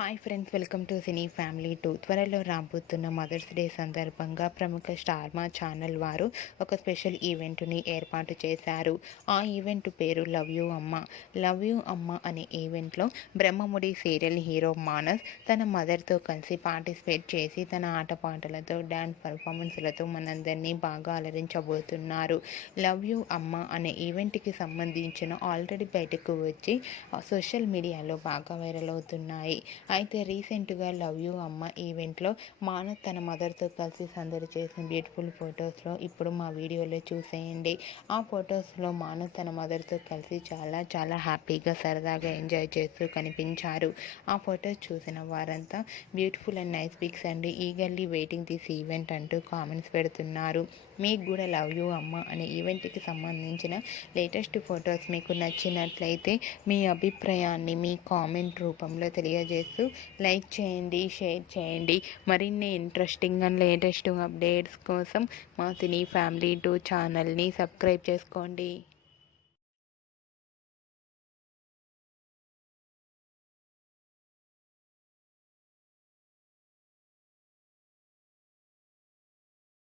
Hi friends, welcome to cine family 2. త్వరలో రాబోతున్న mothers day సందర్భంగా ప్రముఖ స్టార్ మా ఛానల్ వారు ఒక స్పెషల్ ఈవెంట్ని ఏర్పాటు చేశారు. ఆ ఈవెంట్ పేరు లవ్ యూ అమ్మ. లవ్ యూ అమ్మ అనే ఈవెంట్లో బ్రహ్మముడి సీరియల్ హీరో మానస్ తన మదర్తో కలిసి పార్టిసిపేట్ చేసి తన ఆటపాటలతో డ్యాన్స్ పర్ఫార్మెన్స్లతో మనందరినీ బాగా అలరించబోతున్నారు. లవ్ యూ అమ్మ అనే ఈవెంట్కి సంబంధించిన ఆల్రెడీ బయటకు వచ్చి సోషల్ మీడియాలో బాగా వైరల్ అవుతున్నాయి. అయితే రీసెంట్గా లవ్ యూ అమ్మ ఈవెంట్లో మానస్ తన మదర్తో కలిసి సందడి చేసిన బ్యూటిఫుల్ ఫొటోస్లో ఇప్పుడు మా వీడియోలో చూసేయండి. ఆ ఫొటోస్లో మానస్ తన మదర్తో కలిసి చాలా చాలా హ్యాపీగా సరదాగా ఎంజాయ్ చేస్తూ కనిపించారు. ఆ ఫొటోస్ చూసిన వారంతా బ్యూటిఫుల్ అండ్ నైస్ పిక్స్ అండి, ఈగర్లీ వెయిటింగ్ దిస్ ఈవెంట్ అంటూ కామెంట్స్ పెడుతున్నారు. మీకు కూడా లవ్ యూ అమ్మ అనే ఈవెంట్కి సంబంధించిన లేటెస్ట్ ఫొటోస్ మీకు నచ్చినట్లయితే మీ అభిప్రాయాన్ని మీ కామెంట్ రూపంలో తెలియజేస్తూ లైక్ చేయండి, షేర్ చేయండి. మరిన్ని ఇంట్రెస్టింగ్ అండ్ లేటెస్ట్ అప్డేట్స్ కోసం మా సినీ ఫ్యామిలీ 2 ఛానల్ని సబ్స్క్రైబ్ చేసుకోండి.